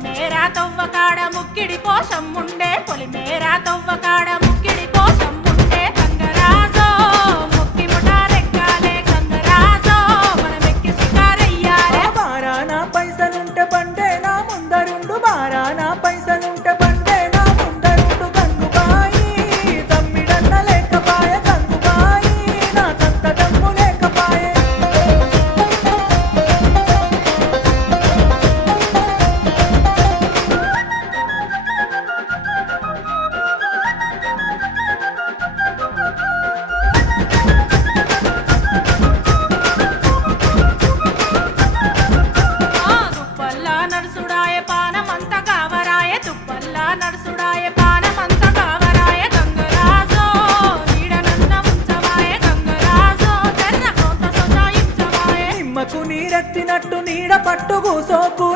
పొలిమేరా తవ్వకాడ ముక్కిడి కోసం ఉండే పొలిమేరా తవ్వకాడ ముక్కిడి కోసం ఉండే గంగరాజో ముక్కి ముఠారెక్కాలే గంగరాజో మనమెక్కి షికారయ్యాలే బారాన పైసలుంటే బండే నా ముందరుండు బారాన పైసలుంటే బండే నా ముందరుండు గంగుబాయి తమ్మిడన్న లేకపాయ గంగుబాయి నా కంత దమ్ము లేకపాయే తుప్పల్లా నడుసుడాయ పానమంత కావరాయ తుప్పల్లా నడుసుడాయ